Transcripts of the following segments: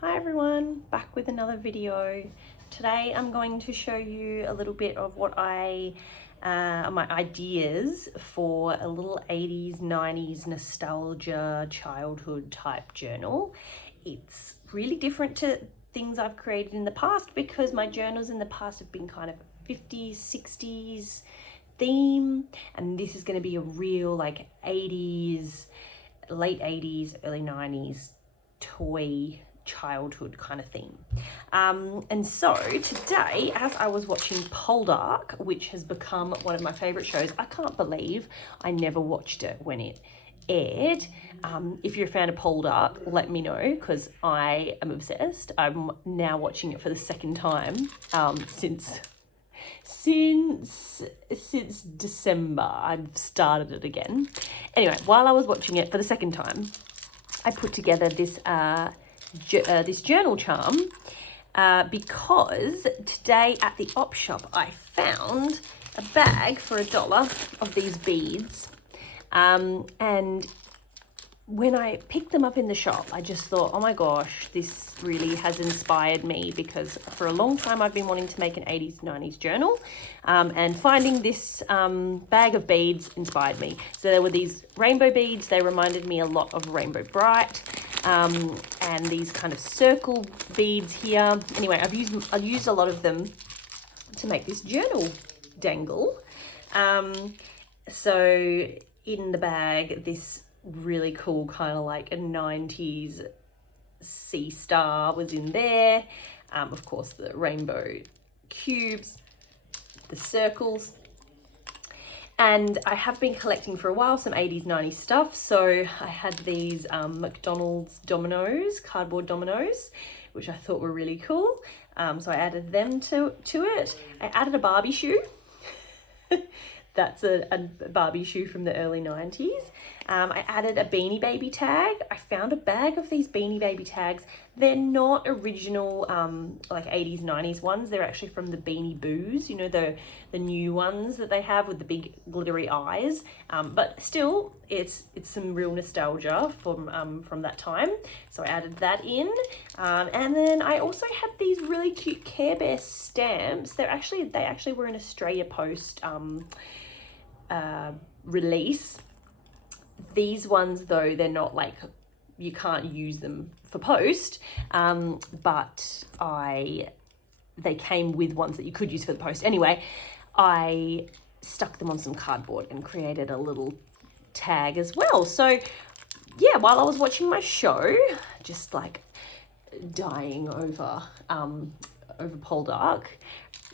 Hi everyone, back with another video. Today I'm going to show you a little bit of what my ideas for a little 80s, 90s nostalgia childhood type journal. It's really different to things I've created in the past because my journals in the past have been kind of 50s, 60s theme, and this is going to be a real like 80s, late 80s, early 90s toy childhood kind of theme. And so today, as I was watching Poldark, which has become one of my favorite shows, I can't believe I never watched it when it aired. If you're a fan of Poldark, let me know because I am obsessed. I'm now watching it for the second time since December. I've started it again. Anyway, while I was watching it for the second time, I put together this this journal charm because today at the op shop I found a bag for $1 of these beads, and when I picked them up in the shop, I just thought, oh my gosh, this really has inspired me because for a long time I've been wanting to make an 80s, 90s journal, and finding this bag of beads inspired me. So there were these rainbow beads. They reminded me a lot of Rainbow Bright, and these kind of circle beads here. Anyway, I've used a lot of them to make this journal dangle. So in the bag, this really cool kind of like a 90s sea star was in there. Of course, the rainbow cubes, the circles. And I have been collecting for a while some 80s, 90s stuff. So I had these McDonald's dominoes, cardboard dominoes, which I thought were really cool. So I added them to it. I added a Barbie shoe. That's a Barbie shoe from the early 90s. I added a Beanie Baby tag. I found a bag of these Beanie Baby tags. They're not original like 80s, 90s ones. They're actually from the Beanie Boos, you know, the new ones that they have with the big glittery eyes. But still, it's some real nostalgia from that time. So I added that in. And then I also had these really cute Care Bear stamps. They actually were an Australia Post release. These ones though, they're not like, you can't use them for post, but they came with ones that you could use for the post. Anyway, I stuck them on some cardboard and created a little tag as well. So yeah, while I was watching my show, just like dying over Poldark.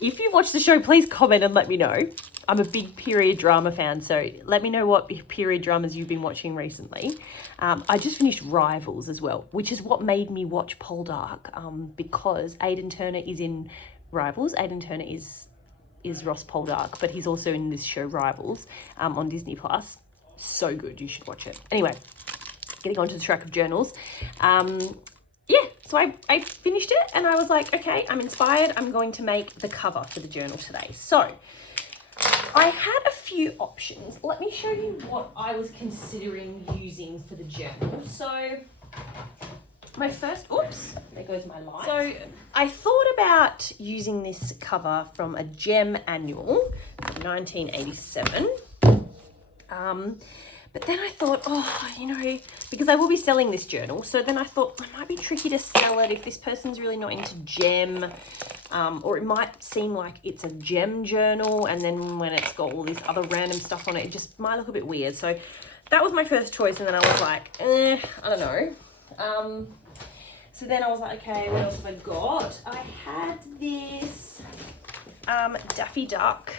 If you've watched the show, please comment and let me know. I'm a big period drama fan, so let me know what period dramas you've been watching recently. I just finished Rivals as well, which is what made me watch Poldark, because Aidan Turner is in Rivals. Aidan Turner is Ross Poldark, but he's also in this show Rivals on Disney+. So good, you should watch it. Anyway, getting onto the track of journals. Yeah, so I finished it and I was like, okay, I'm inspired. I'm going to make the cover for the journal today. So I had a few options. Let me show you what I was considering using for the journal. So my first, oops, there goes my light. So I thought about using this cover from a Gem annual, 1987. But then I thought, oh, you know, because I will be selling this journal. So then I thought it might be tricky to sell it if this person's really not into Gem. Or it might seem like it's a Gem journal, and then when it's got all this other random stuff on it, it just might look a bit weird. So that was my first choice, and then I was like, I don't know. So then I was like, okay, what else have I got? I had this Daffy Duck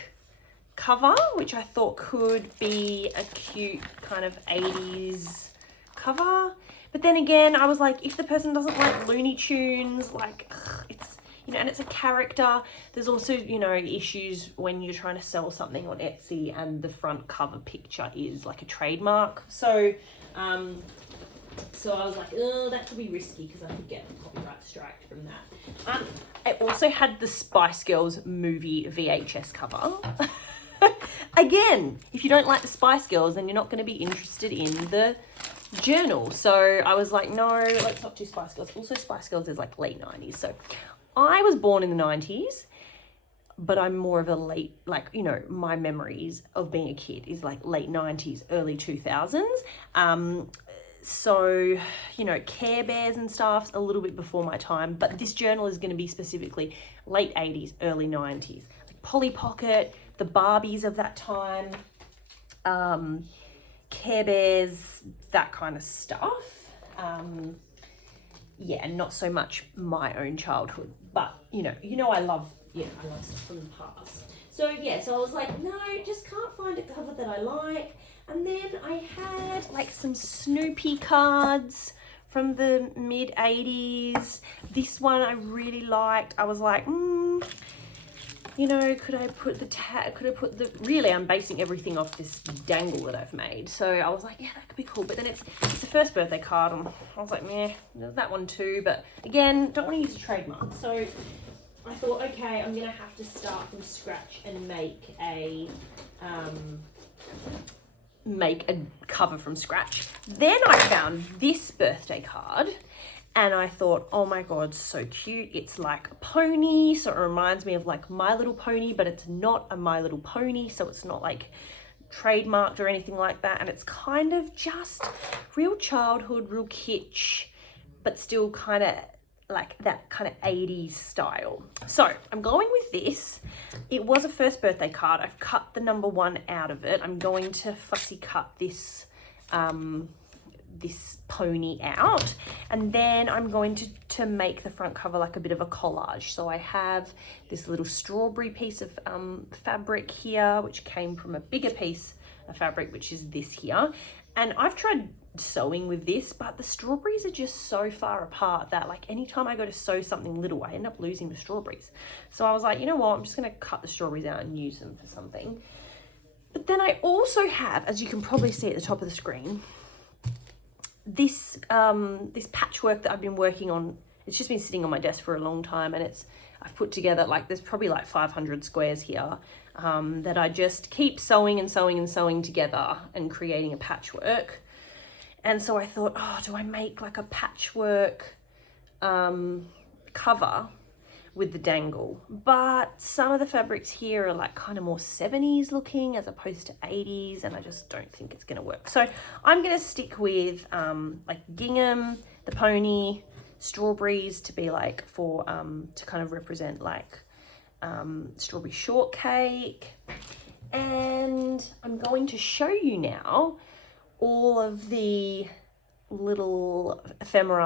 cover, which I thought could be a cute kind of 80s cover. But then again, I was like, if the person doesn't like Looney Tunes, like, it's, you know, and it's a character. There's also, you know, issues when you're trying to sell something on Etsy and the front cover picture is like a trademark. So I was like, oh, that could be risky because I could get a copyright strike from that. I also had the Spice Girls movie VHS cover. Again, if you don't like the Spice Girls, then you're not going to be interested in the journal. So I was like, no, let's not do Spice Girls. Also, Spice Girls is like late 90s. So I was born in the 90s, but I'm more of a late, like, you know, my memories of being a kid is like late 90s, early 2000s. So, you know, Care Bears and stuff's a little bit before my time, but this journal is going to be specifically late 80s, early 90s. Like Polly Pocket, the Barbies of that time, Care Bears, that kind of stuff. Yeah, not so much my own childhood, but you know, I love stuff from the past. So yeah, so I was like, no, just can't find a cover that I like. And then I had like some Snoopy cards from the mid 80s. This one I really liked. I was like, you know, could I put the really, I'm basing everything off this dangle that I've made. So I was like, yeah, that could be cool. But then it's the first birthday card, and I was like, meh, there's that one too. But again, don't want to use a trademark. So I thought, okay, I'm gonna have to start from scratch and make a cover from scratch. Then I found this birthday card. And I thought, oh my God, so cute. It's like a pony. So it reminds me of like My Little Pony, but it's not a My Little Pony. So it's not like trademarked or anything like that. And it's kind of just real childhood, real kitsch, but still kind of like that kind of 80s style. So I'm going with this. It was a first birthday card. I've cut the number 1 out of it. I'm going to fussy cut this pony out, and then I'm going to make the front cover like a bit of a collage. So I have this little strawberry piece of fabric here, which came from a bigger piece of fabric, which is this here. And I've tried sewing with this, but the strawberries are just so far apart that like anytime I go to sew something little, I end up losing the strawberries. So I was like, you know what, I'm just gonna cut the strawberries out and use them for something. But then I also have, as you can probably see at the top of the screen, this this patchwork that I've been working on. It's just been sitting on my desk for a long time, and I've put together like, there's probably like 500 squares here that I just keep sewing and sewing and sewing together and creating a patchwork. And so I thought, oh, do I make like a patchwork cover with the dangle? But some of the fabrics here are like kind of more 70s looking as opposed to 80s, and I just don't think it's gonna work. So I'm gonna stick with like gingham, the pony, strawberries to be like for to kind of represent like strawberry shortcake. And I'm going to show you now all of the little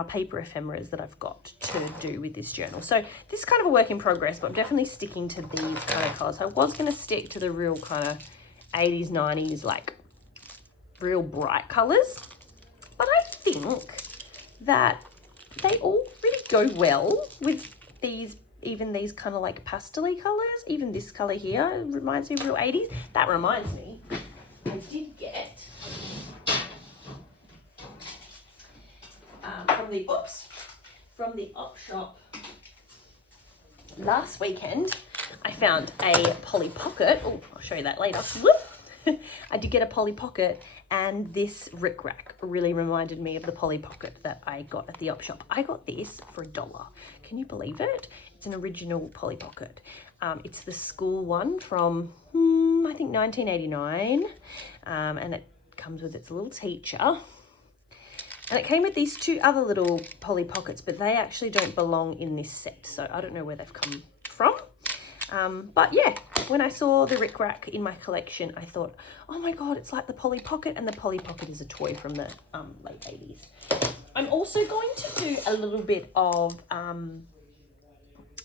paper ephemeras that I've got to do with this journal. So this is kind of a work in progress, but I'm definitely sticking to these kind of colors. I was going to stick to the real kind of 80s, 90s, like real bright colors, but I think that they all really go well with these, even these kind of like pastel-y colors. Even this color here reminds me of real 80s. That reminds me, I did get from the op shop last weekend. I found a Polly Pocket. Oh, I'll show you that later. Whoop. I did get a Polly Pocket, and this rickrack really reminded me of the Polly Pocket that I got at the op shop. I got this for $1. Can you believe it? It's an original Polly Pocket. It's the school one from I think 1989, and it comes with its little teacher. And it came with these 2 other little Polly Pockets, but they actually don't belong in this set, so I don't know where they've come from. But yeah, when I saw the rickrack in my collection, I thought, oh my God, it's like the Polly Pocket, and the Polly Pocket is a toy from the late 80s. I'm also going to do a little bit of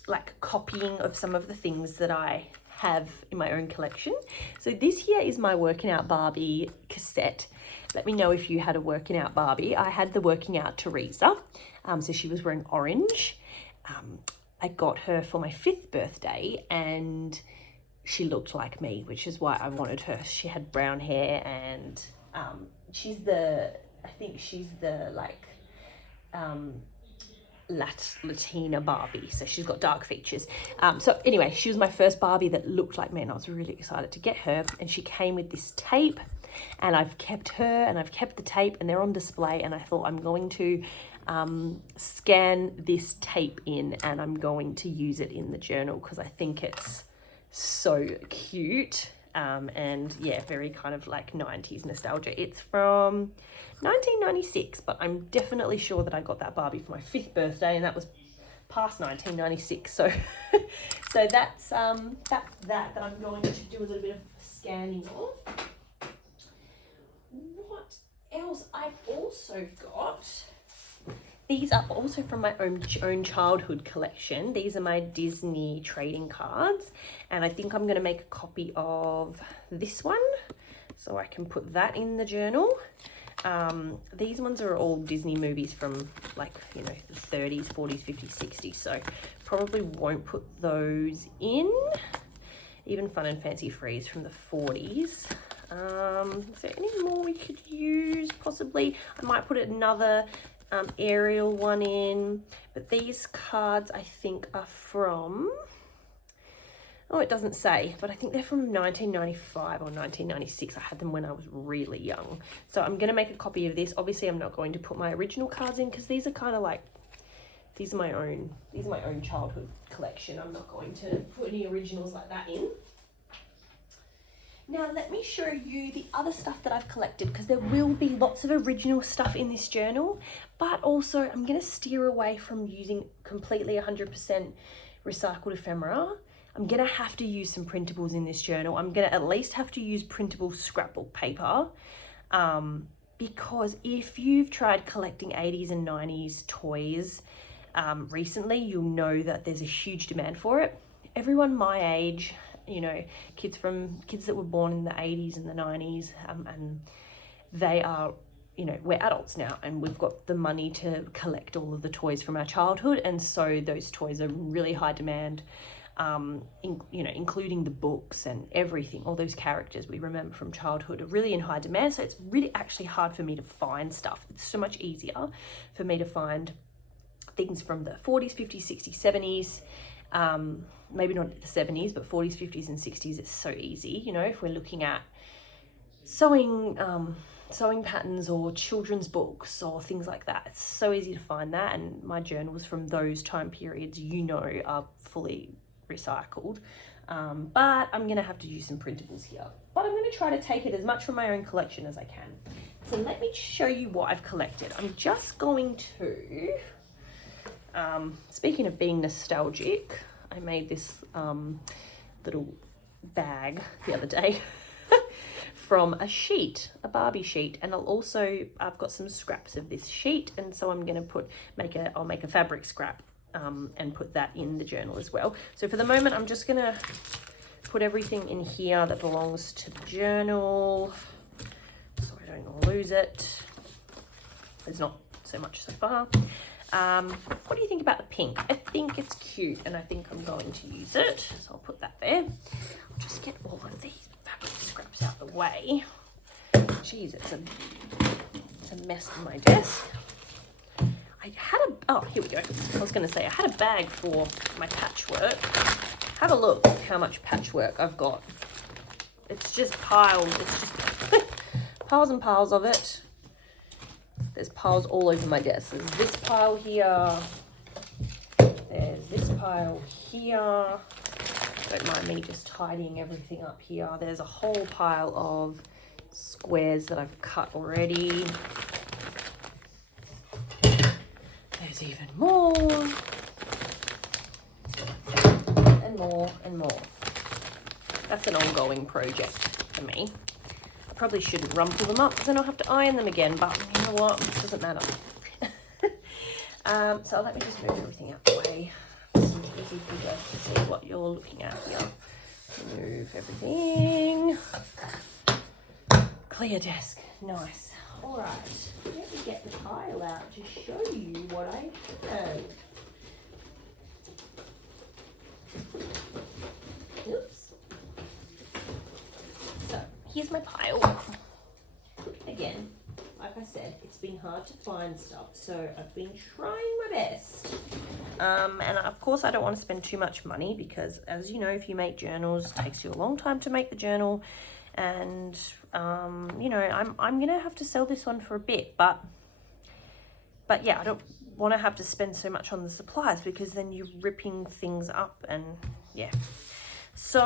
like copying of some of the things that I have in my own collection. So this here is my Working Out Barbie cassette. Let me know if you had a Working Out Barbie. I had the Working Out Teresa. So she was wearing orange. I got her for my 5th birthday, and she looked like me, which is why I wanted her. She had brown hair, and I think she's the like Latina Barbie, so she's got dark features. So anyway, she was my first Barbie that looked like me, and I was really excited to get her. And she came with this tape and I've kept her and I've kept the tape, and they're on display, and I thought I'm going to scan this tape in and I'm going to use it in the journal because I think it's so cute. And yeah, very kind of like 90s nostalgia. It's from 1996, but I'm definitely sure that I got that Barbie for my 5th birthday, and that was past 1996. So so that's that I'm going to do a little bit of scanning of. What else? I've also got, these are also from my own childhood collection. These are my Disney trading cards, and I think I'm going to make a copy of this one so I can put that in the journal. These ones are all Disney movies from, like, you know, the 30s, 40s, 50s, 60s, so probably won't put those in. Even Fun and Fancy Freeze from the 40s. Is there any more we could use? Possibly. I might put another Ariel one in, but these cards I think are from, oh, it doesn't say, but I think they're from 1995 or 1996. I had them when I was really young, so I'm going to make a copy of this. Obviously I'm not going to put my original cards in because these are kind of like, these are my own childhood collection. I'm not going to put any originals like that in. Now let me show you the other stuff that I've collected, because there will be lots of original stuff in this journal, but also I'm going to steer away from using completely 100% recycled ephemera. I'm going to have to use some printables in this journal. I'm going to at least have to use printable scrapbook paper, because if you've tried collecting 80s and 90s toys recently, you'll know that there's a huge demand for it. Everyone my age, you know, kids that were born in the 80s and the 90s, and they are, you know, we're adults now and we've got the money to collect all of the toys from our childhood, and so those toys are really high demand, you know, including the books and everything. All those characters we remember from childhood are really in high demand, so it's really actually hard for me to find stuff. It's so much easier for me to find things from the 40s, 50s, 60s, 70s, maybe not the 70s, but 40s, 50s and 60s. It's so easy, you know, if we're looking at sewing patterns or children's books or things like that. It's so easy to find that, and my journals from those time periods, you know, are fully recycled. But I'm going to have to use some printables here. But I'm going to try to take it as much from my own collection as I can. So let me show you what I've collected. I'm just going to, speaking of being nostalgic, I made this little bag the other day from a sheet, a Barbie sheet, and I've got some scraps of this sheet, and so I'm going to I'll make a fabric scrap and put that in the journal as well. So for the moment, I'm just going to put everything in here that belongs to the journal so I don't lose it. There's not so much so far. What do you think about the pink? I think it's cute, and I think I'm going to use it, so I'll put that there. I'll just get all of these fabric scraps out the way. Jeez, it's a mess on my desk. Oh, here we go. I was going to say, I had a bag for my patchwork. Have a look how much patchwork I've got. It's just piles. It's just piles and piles of it. There's piles all over my desk. There's this pile here. There's this pile here. Don't mind me just tidying everything up here. There's a whole pile of squares that I've cut already. There's even more. And more and more. That's an ongoing project for me. Probably shouldn't rumple them up because then I'll have to iron them again, but you know what, it doesn't matter. So let me just move everything out the way. It's easy for you guys to see what you're looking at here. Move everything. Clear desk, nice. All right, let me get the tile out to show you what I have. Oops. So here's my pile. Again, like I said, it's been hard to find stuff, so I've been trying my best. And of course I don't want to spend too much money because, as you know, if you make journals, it takes you a long time to make the journal, And, you know, I'm going to have to sell this one for a bit, but yeah, I don't want to have to spend so much on the supplies because then you're ripping things up and yeah. So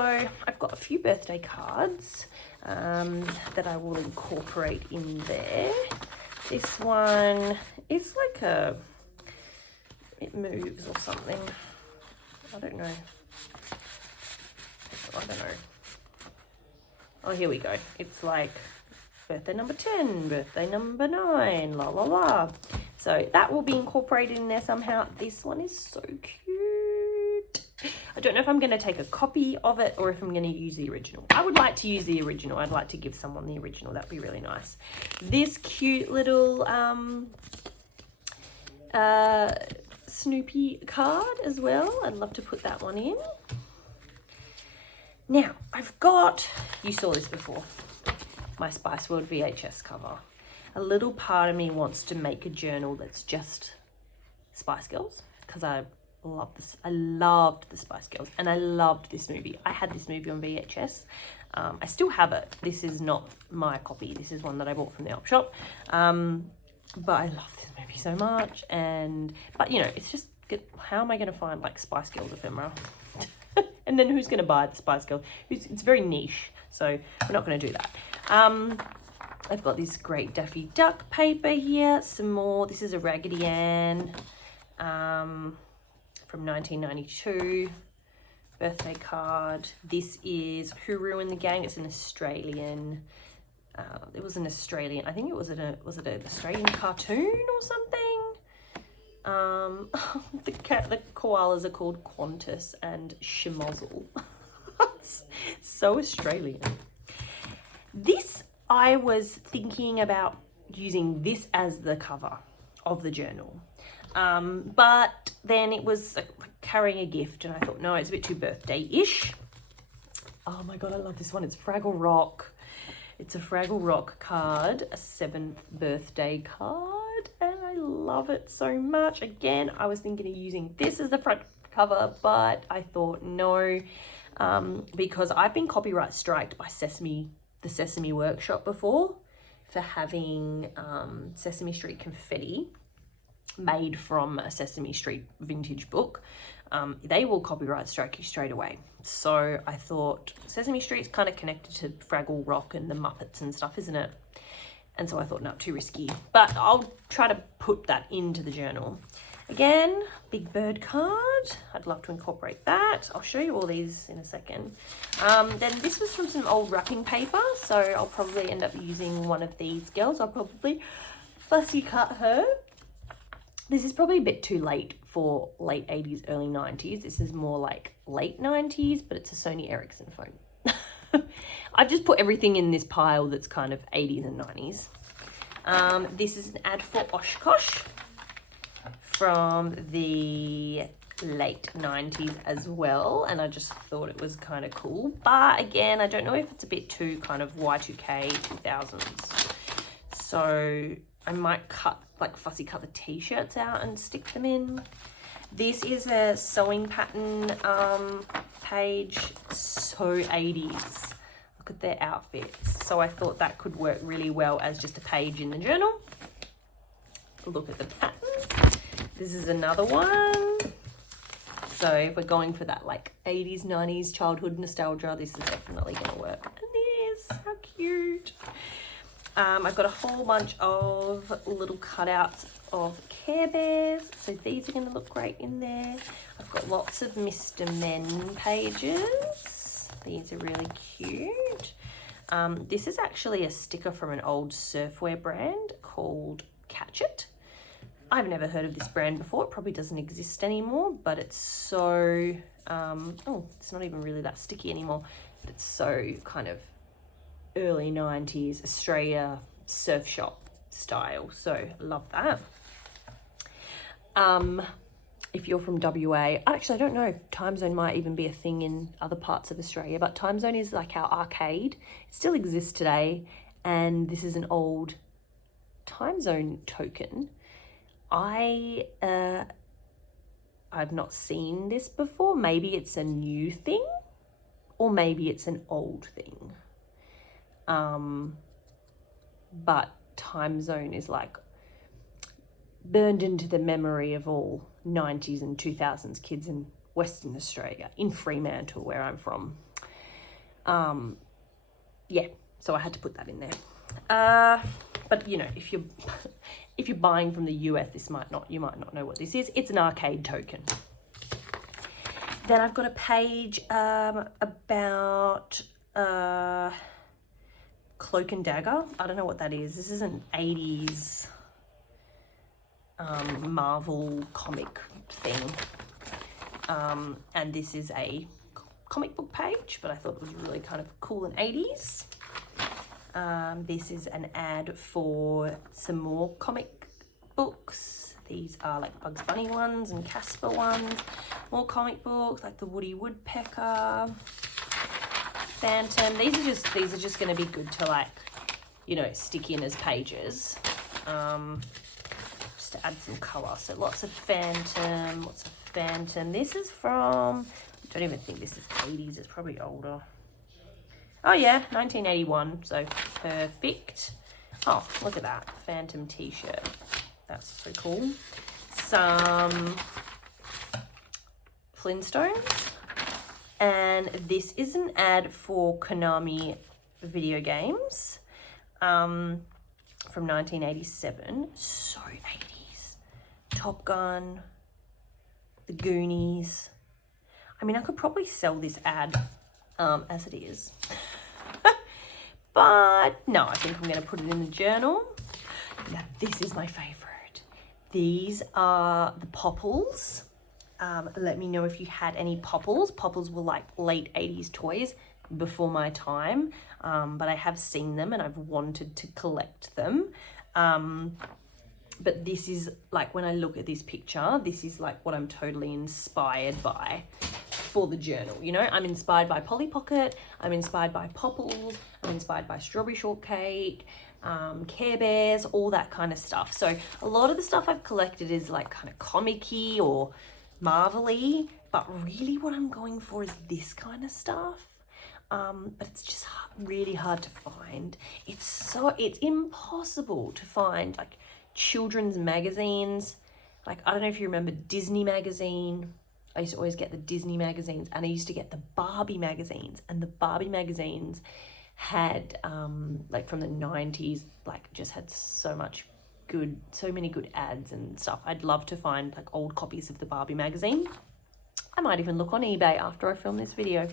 I've got a few birthday cards that I will incorporate in there. This one is like it moves or something. I don't know. Oh, here we go. It's like birthday number 10, birthday number 9, la la la. So that will be incorporated in there somehow. This one is so cute. I don't know if I'm going to take a copy of it or if I'm going to use the original. I would like to use the original. I'd like to give someone the original. That'd be really nice. This cute little Snoopy card as well. I'd love to put that one in. Now, I've got, you saw this before, my Spice World VHS cover. A little part of me wants to make a journal that's just Spice Girls because I love this. I loved the Spice Girls and I loved this movie. I had this movie on VHS. I still have it. This is not my copy. This is one that I bought from the op shop. But I love this movie so much. But you know, it's just, how am I going to find like Spice Girls ephemera? And then who's going to buy the Spice Girls? It's very niche, so we're not going to do that. I've got this great Daffy Duck paper here. Some more. This is a Raggedy Ann from 1992 birthday card. This is Who Ruined the Game. It's an Australian. It was an Australian. I think was it an Australian cartoon or something? The koalas are called Qantas and Schmozzle. So Australian. This, I was thinking about using this as the cover of the journal. But then it was like carrying a gift and I thought, no, it's a bit too birthday-ish. Oh my God, I love this one. It's Fraggle Rock. It's a Fraggle Rock card, a 7th birthday card, and I love it so much. Again, I was thinking of using this as the front cover, but I thought no, because I've been copyright striked by the Sesame Workshop before for having Sesame Street confetti made from a Sesame Street vintage book. They will copyright strike you straight away. So I thought Sesame Street's kind of connected to Fraggle Rock and the Muppets and stuff, isn't it? And so I thought, no, too risky. But I'll try to put that into the journal. Again, Big Bird card. I'd love to incorporate that. I'll show you all these in a second. Then this was from some old wrapping paper. So I'll probably end up using one of these girls. I'll probably fussy cut her. This is probably a bit too late for late 80s, early 90s. This is more like late 90s, but it's a Sony Ericsson phone. I've just put everything in this pile that's kind of 80s and 90s. This is an ad for Oshkosh from the late 90s as well. And I just thought it was kind of cool. But again, I don't know if it's a bit too kind of Y2K 2000s. So I might fussy cut the t-shirts out and stick them in. This is a sewing pattern page, so 80s. Look at their outfits. So I thought that could work really well as just a page in the journal. Look at the patterns. This is another one. So if we're going for that like 80s, 90s childhood nostalgia, this is definitely going to work. And this, how cute. I've got a whole bunch of little cutouts of Care Bears. So these are going to look great in there. I've got lots of Mr. Men pages. These are really cute. This is actually a sticker from an old surfwear brand called Catch It. I've never heard of this brand before. It probably doesn't exist anymore, but it's so, oh, it's not even really that sticky anymore, but it's so kind of early 90s Australia surf shop style. So love that. If you're from WA, actually I don't know if Time Zone might even be a thing in other parts of Australia, but Time Zone is like our arcade. It still exists today, and this is an old Time Zone token. I've not seen this before. Maybe it's a new thing or maybe it's an old thing. But time zone is like burned into the memory of all 90s and 2000s kids in Western Australia, in Fremantle, where I'm from. Yeah, so I had to put that in there. But you know, if you're buying from the US, you might not know what this is. It's an arcade token. Then I've got a page about Cloak and Dagger. I don't know what that is. This is an 80s Marvel comic thing. And this is a comic book page, but I thought it was really kind of cool and 80s. This is an ad for some more comic books. These are like Bugs Bunny ones and Casper ones. More comic books like the Woody Woodpecker, Phantom. These are just going to be good to, like, you know, stick in as pages. Just to add some colour. So lots of Phantom, This is from, I don't even think this is 80s. It's probably older. Oh yeah, 1981, so perfect. Oh, look at that, Phantom t-shirt. That's so cool. Some Flintstones. And this is an ad for Konami video games from 1987. So 80s. Top Gun, The Goonies. I mean, I could probably sell this ad as it is. But no, I think I'm going to put it in the journal. Now, this is my favorite. These are the Popples. Let me know if you had any Popples. Popples were like late 80s toys before my time, but I have seen them and I've wanted to collect them. But this is like, when I look at this picture, this is like what I'm totally inspired by for the journal. You know, I'm inspired by Polly Pocket, I'm inspired by Popples, I'm inspired by Strawberry Shortcake, Care Bears, all that kind of stuff. So a lot of the stuff I've collected is like kind of comic-y or Marvel-y, but really what I'm going for is this kind of stuff. But it's just really hard to find. It's impossible to find like children's magazines. Like, I don't know if you remember Disney magazine. I used to always get the Disney magazines, and I used to get the Barbie magazines, and the Barbie magazines had like from the 90s, like just had so many good ads and stuff. I'd love to find like old copies of the Barbie magazine. I might even look on eBay after I film this video.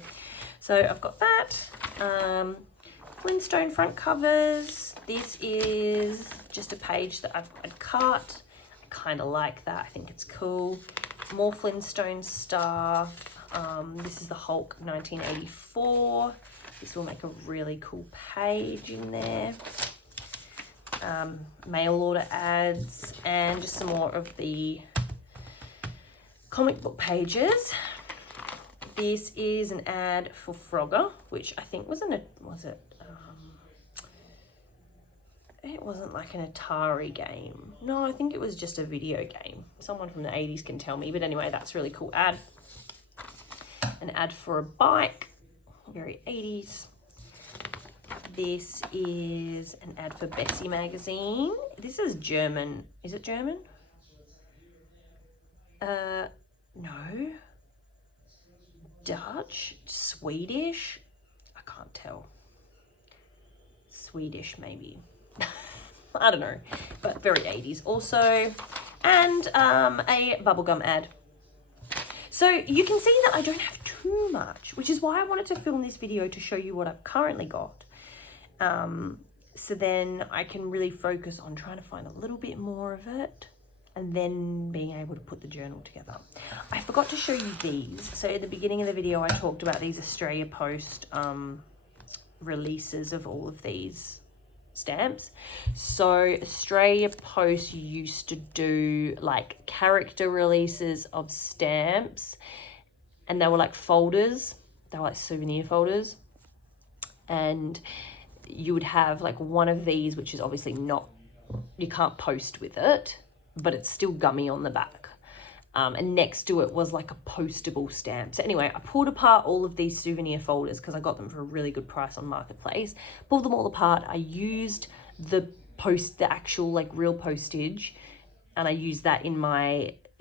So I've got that. Flintstone front covers. This is just a page that I'd cut. I kind of like that. I think it's cool. More Flintstone stuff. This is the Hulk 1984. This will make a really cool page in there. Mail order ads, and just some more of the comic book pages. This is an ad for Frogger, which I think it wasn't like an Atari game. No, I think it was just a video game. Someone from the 80s can tell me, but anyway, that's a really cool ad. An ad for a bike, very 80s. This is an ad for Bessie magazine. This is German. Is it German? No. Dutch? Swedish? I can't tell. Swedish, maybe. I don't know, but very 80s also. And a bubblegum ad. So you can see that I don't have too much, which is why I wanted to film this video to show you what I've currently got. So then I can really focus on trying to find a little bit more of it and then being able to put the journal together. I forgot to show you these. So at the beginning of the video, I talked about these Australia Post releases of all of these stamps. So Australia Post used to do like character releases of stamps, and they were like folders. They were like souvenir folders. And you would have like one of these, which is obviously not, you can't post with it, but it's still gummy on the back. and next to it was like a postable stamp. So anyway, I pulled apart all of these souvenir folders because I got them for a really good price on Marketplace. Pulled them all apart. I used the actual like real postage, and I used that in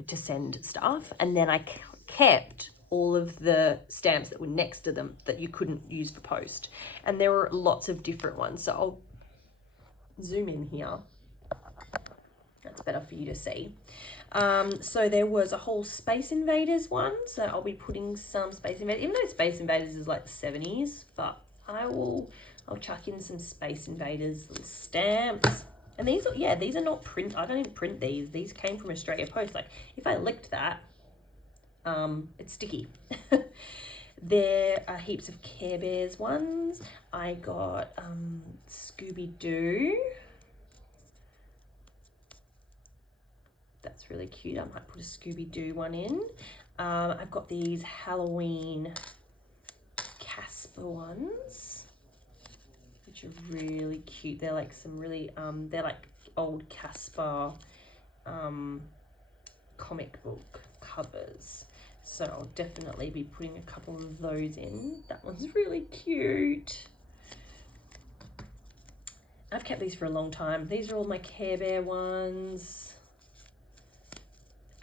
to send stuff. And then I kept all of the stamps that were next to them that you couldn't use for post. And there were lots of different ones. So I'll zoom in here. That's better for you to see. So there was a whole Space Invaders one. So I'll be putting some Space Invaders, even though Space Invaders is like the 70s, but I'll chuck in some Space Invaders little stamps. And these are not print. I don't even print these. These came from Australia Post. Like if I licked that, it's sticky. There are heaps of Care Bears ones. I got Scooby-Doo. That's really cute. I might put a Scooby-Doo one in. I've got these Halloween Casper ones, which are really cute. They're like some really, they're like old Casper comic book covers. So I'll definitely be putting a couple of those in. That one's really cute. I've kept these for a long time. These are all my Care Bear ones.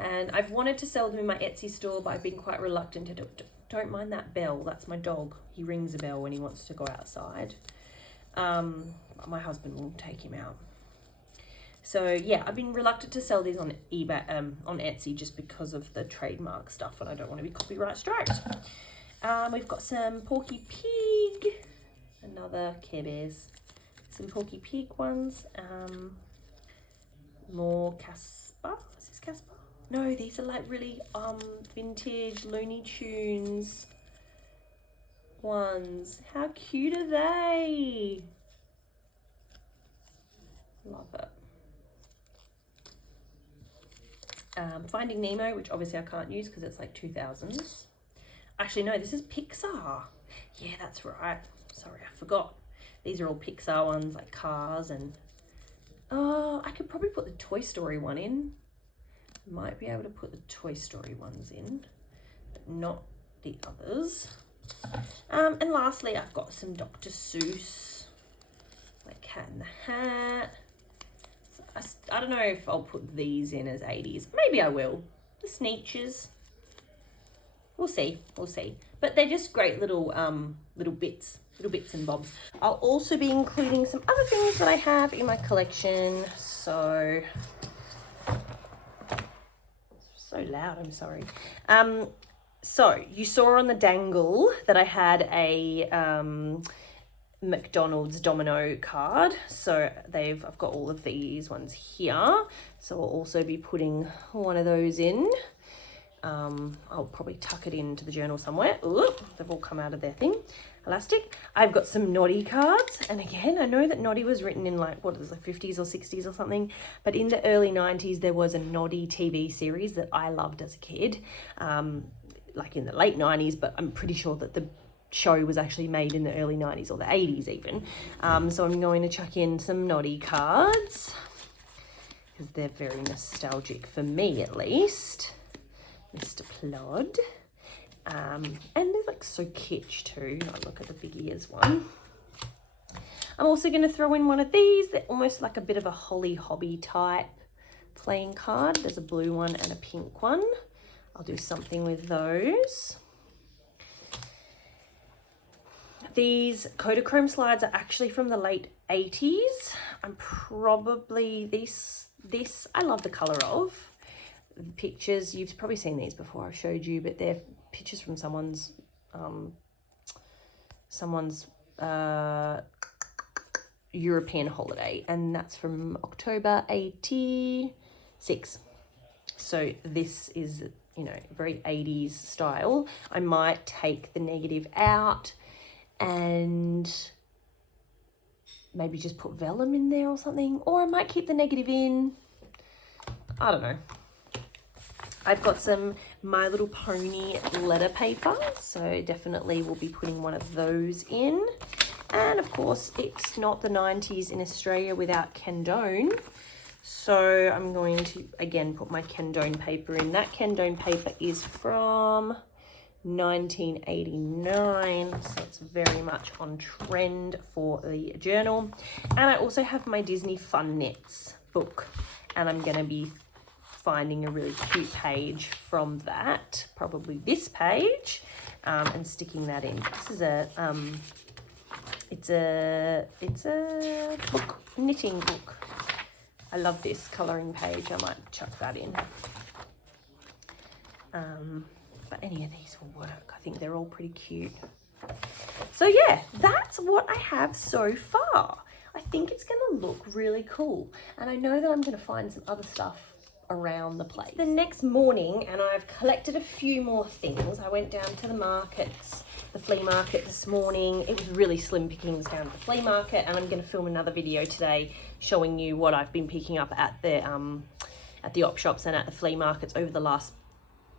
And I've wanted to sell them in my Etsy store, but I've been quite reluctant to do it. Don't mind that bell. That's my dog. He rings a bell when he wants to go outside. My husband will take him out. So yeah, I've been reluctant to sell these on eBay, on Etsy, just because of the trademark stuff, and I don't want to be copyright striked. We've got some Porky Pig, another Care Bears, some Porky Pig ones, more Casper. Is this Casper? No, these are like really vintage Looney Tunes ones. How cute are they? Love it. Finding Nemo, which obviously I can't use because it's like 2000s. Actually, no, this is Pixar. Yeah, that's right. Sorry, I forgot. These are all Pixar ones, like Cars and... Oh, I could probably put the Toy Story one in. Might be able to put the Toy Story ones in, but not the others. And lastly, I've got some Dr. Seuss, like Cat in the Hat. I don't know if I'll put these in as 80s. Maybe I will. The Sneetches. We'll see. We'll see. But they're just great little bits and bobs. I'll also be including some other things that I have in my collection. So loud, I'm sorry. So you saw on the dangle that I had a McDonald's domino card. So I've got all of these ones here. So I'll also be putting one of those in. I'll probably tuck it into the journal somewhere. Ooh, they've all come out of their thing. Elastic. I've got some Noddy cards. And again, I know that Noddy was written in like, what is it, 50s or 60s or something. But in the early 90s, there was a Noddy TV series that I loved as a kid. Like in the late 90s, but I'm pretty sure that the show was actually made in the early 90s or the 80s even. So I'm going to chuck in some Noddy cards because they're very nostalgic for me, at least. Mr. Plod. And they're like so kitsch too. I look at the big ears one. I'm also going to throw in one of these. They're almost like a bit of a Holly Hobby type playing card. There's a blue one and a pink one. I'll do something with those. These Kodachrome slides are actually from the late 80s. I'm probably this I love the color of. The pictures, you've probably seen these before, I've showed you, but they're pictures from someone's European holiday, and that's from October 86. So this is, you know, very 80s style. I might take the negative out and maybe just put vellum in there or something, or I might keep the negative in. I don't know. I've got some My Little Pony letter paper, so definitely we'll be putting one of those in. And of course, it's not the 90s in Australia without Kendone. So I'm going to, again, put my Kendone paper in. That Kendone paper is from 1989, so it's very much on trend for the journal. And I also have my Disney Fun Knits book, and I'm going to be finding a really cute page from that, probably this page, and sticking that in. This is a it's a book, knitting book. I love this colouring page. I might chuck that in. But any of these will work. I think they're all pretty cute. So yeah, that's what I have so far. I think it's going to look really cool. And I know that I'm going to find some other stuff around the place. The next morning, and I've collected a few more things. I went down to the markets, the flea market this morning. It was really slim pickings down at the flea market, and I'm going to film another video today showing you what I've been picking up at the op shops and at the flea markets over the last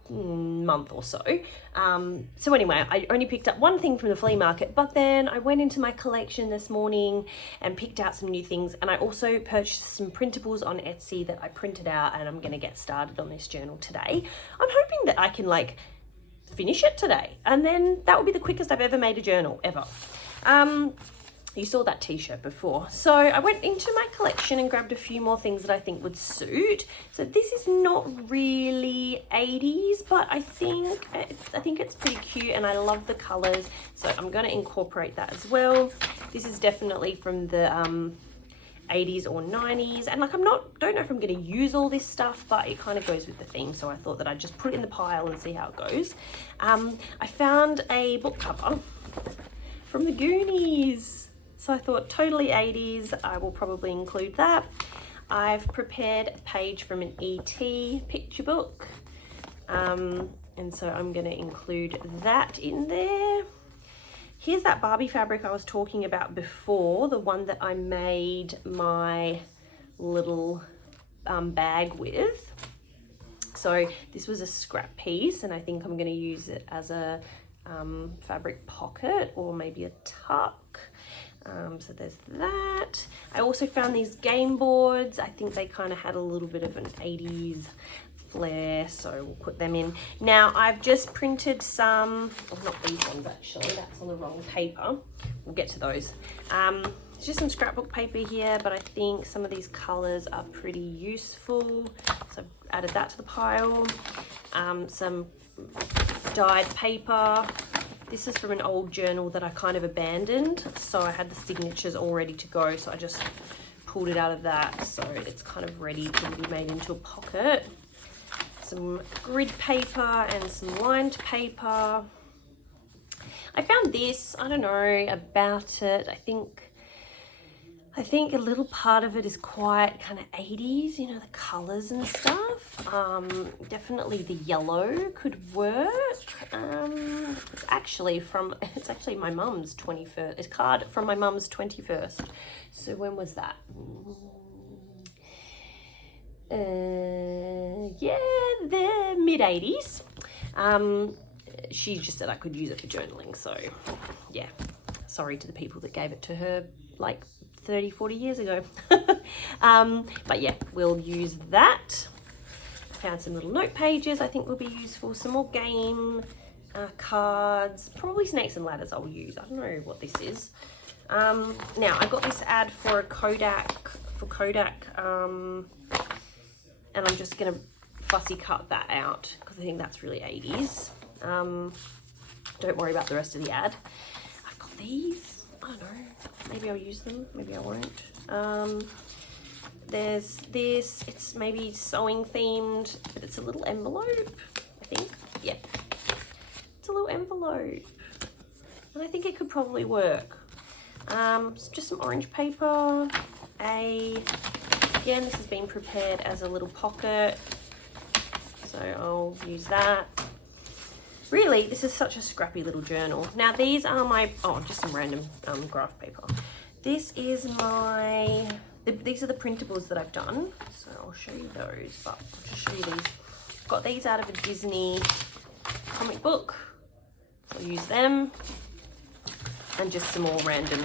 month or so. So anyway, I only picked up one thing from the flea market, but then I went into my collection this morning and picked out some new things, and I also purchased some printables on Etsy that I printed out, and I'm going to get started on this journal today. I'm hoping that I can like finish it today, and then that will be the quickest I've ever made a journal ever. You saw that t-shirt before. So I went into my collection and grabbed a few more things that I think would suit. So this is not really 80s, but I think it's pretty cute, and I love the colors. So I'm going to incorporate that as well. This is definitely from the 80s or 90s, and like don't know if I'm going to use all this stuff, but it kind of goes with the theme, so I thought that I'd just put it in the pile and see how it goes. I found a book cover from the Goonies. So I thought totally 80s, I will probably include that. I've prepared a page from an E.T. picture book. And so I'm going to include that in there. Here's that Barbie fabric I was talking about before, the one that I made my little bag with. So this was a scrap piece, and I think I'm going to use it as a fabric pocket or maybe a tuck. So there's that. I also found these game boards. I think they kind of had a little bit of an 80s flair, so we'll put them in. Now I've just printed some, not these ones actually, that's on the wrong paper. We'll get to those. It's just some scrapbook paper here, but I think some of these colors are pretty useful. So I've added that to the pile. Some dyed paper. This is from an old journal that I kind of abandoned, so I had the signatures all ready to go, so I just pulled it out of that, so it's kind of ready to be made into a pocket. Some grid paper and some lined paper. I found this, I don't know about it, I think a little part of it is quite kind of 80s, you know, the colors and stuff. Definitely the yellow could work. It's actually my mum's 21st. It's a card from my mum's 21st. So when was that? Yeah, the mid-80s. She just said I could use it for journaling. So yeah, sorry to the people that gave it to her like 30-40 years ago. But yeah, we'll use that. Found some little note pages I think will be useful, some more game cards, probably snakes and ladders I'll use. I don't know what this is. Now I got this ad for Kodak, and I'm just gonna fussy cut that out because I think that's really 80s. Don't worry about the rest of the ad. I've got these, I don't know, maybe I'll use them, maybe I won't. There's this, it's maybe sewing themed, but it's a little envelope, I think. Yeah, it's a little envelope, and I think it could probably work. Just some orange paper. Again, this has been prepared as a little pocket, so I'll use that. Really, this is such a scrappy little journal. Now these are my, just some random graph paper. This is these are the printables that I've done. So I'll show you those, but I'll just show you these. Got these out of a Disney comic book. So I'll use them. And just some more random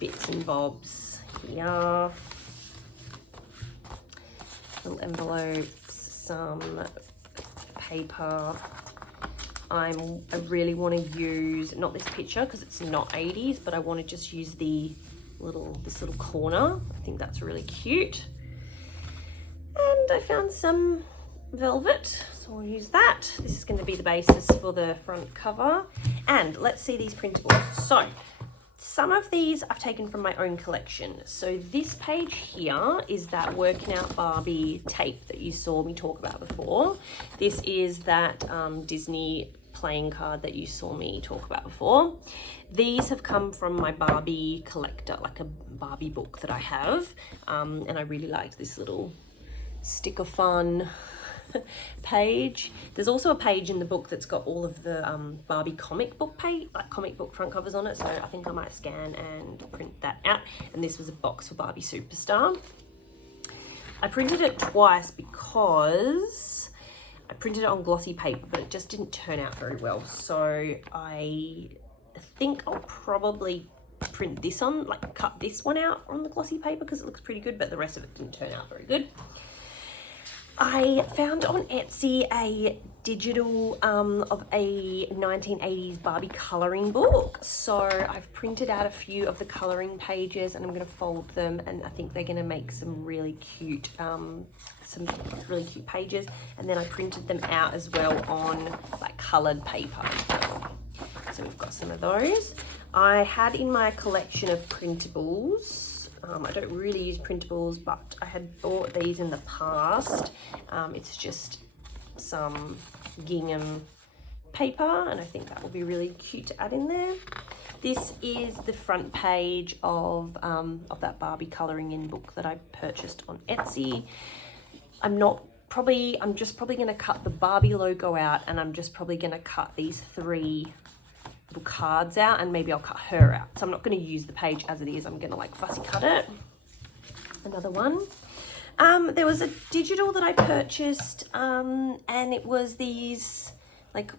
bits and bobs here. little envelopes, some paper. I really want to use, not this picture because it's not 80s, but I want to just use this little corner. I think that's really cute. And I found some velvet, so I'll use that. This is going to be the basis for the front cover. And let's see these printables. So some of these I've taken from my own collection. So this page here is that Working Out Barbie tape that you saw me talk about before. This is that Disney playing card that you saw me talk about before. These have come from my Barbie collector, like a Barbie book that I have. And I really liked this little sticker fun page. There's also a page in the book that's got all of the Barbie comic book front covers on it, so I think I might scan and print that out. And this was a box for Barbie Superstar. I printed it twice because I printed it on glossy paper, but it just didn't turn out very well, so I think I'll probably print this on, like cut this one out on the glossy paper because it looks pretty good, but the rest of it didn't turn out very good. I found on Etsy a digital of a 1980s Barbie colouring book. So I've printed out a few of the colouring pages and I'm going to fold them, and I think they're going to make some really cute pages. And then I printed them out as well on like coloured paper. So we've got some of those. I had in my collection of printables, I don't really use printables, but I had bought these in the past. It's just some gingham paper, and I think that will be really cute to add in there. This is the front page of that Barbie colouring in book that I purchased on Etsy. I'm just probably going to cut the Barbie logo out, and I'm just probably going to cut these 3 little cards out, and maybe I'll cut her out. So I'm not going to use the page as it is. I'm going to like fussy cut it. Another one. There was a digital that I purchased, and it was these like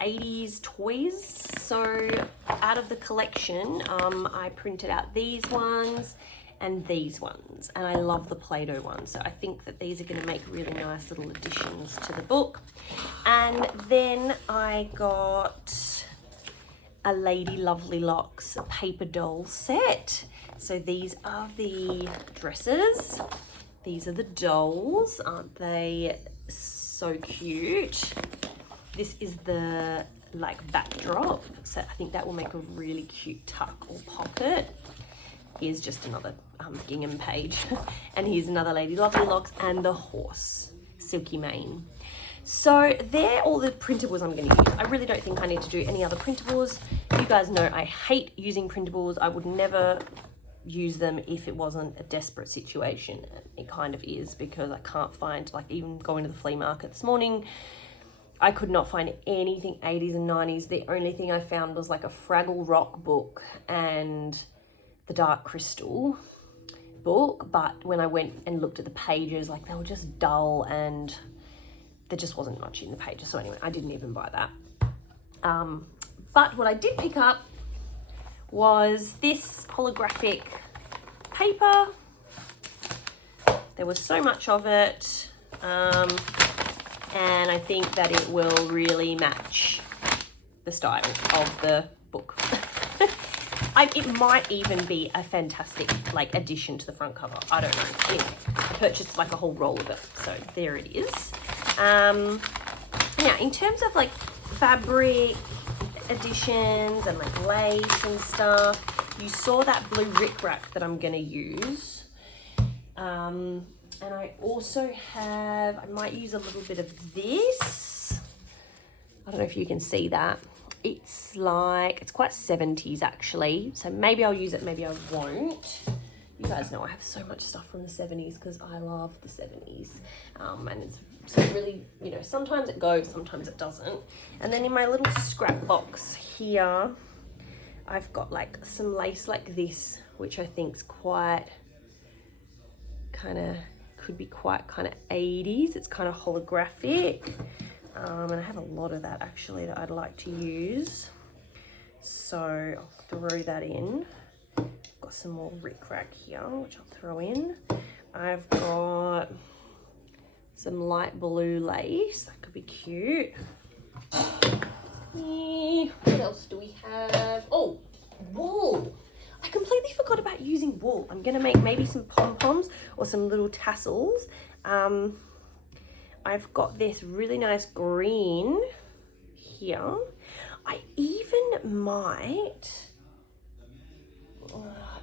80s toys. So out of the collection, I printed out these ones and these ones, and I love the Play-Doh ones. So I think that these are going to make really nice little additions to the book. And then I got a Lady Lovely Locks paper doll set. So these are the dresses. These are the dolls. Aren't they so cute? This is the like backdrop. So I think that will make a really cute tuck or pocket. Here's just another gingham page. And here's another Lady Lovely Locks and the horse, Silky Mane. So they're all the printables I'm going to use. I really don't think I need to do any other printables. You guys know I hate using printables. I would never use them if it wasn't a desperate situation. It kind of is, because I can't find, like even going to the flea market this morning, I could not find anything 80s and 90s. The only thing I found was like a Fraggle Rock book and the Dark Crystal book. But when I went and looked at the pages, like they were just dull and there just wasn't much in the pages. So anyway, I didn't even buy that. But what I did pick up was this holographic paper. There was so much of it. And I think that it will really match the style of the book. It might even be a fantastic like addition to the front cover. I don't know. Anyway, I purchased like a whole roll of it. So there it is. Now in terms of like fabric additions and like lace and stuff, you saw that blue rickrack that I'm gonna use. And I also have, I might use a little bit of this. I don't know if you can see that. It's like, it's quite 70s actually. So maybe I'll use it, maybe I won't. You guys know I have so much stuff from the 70s because I love the 70s. And it's so really, you know, sometimes it goes, sometimes it doesn't. And then in my little scrap box here, I've got like some lace like this, which I think's quite could be quite kind of 80s. It's kind of holographic. And I have a lot of that actually that I'd like to use. So I'll throw that in. Got some more rickrack here, which I'll throw in. I've got some light blue lace. That could be cute. What else do we have? Oh, wool. I completely forgot about using wool. I'm gonna make maybe some pom-poms or some little tassels. I've got this really nice green here. I even might,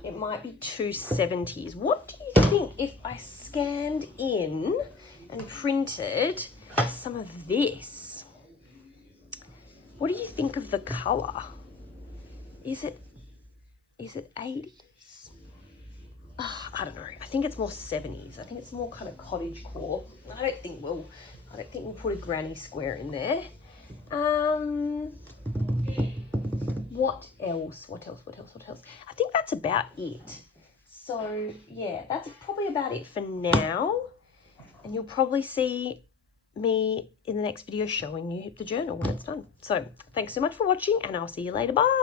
it might be 270s. What do you think if I scanned in and printed some of this? What do you think of the color? Is it 80s? I don't know. I think it's more 70s. I think it's more kind of cottage core. I don't think we'll put a granny square in there. What else? I think that's about it. So yeah, that's probably about it for now. And you'll probably see me in the next video showing you the journal when it's done. So thanks so much for watching, and I'll see you later. Bye.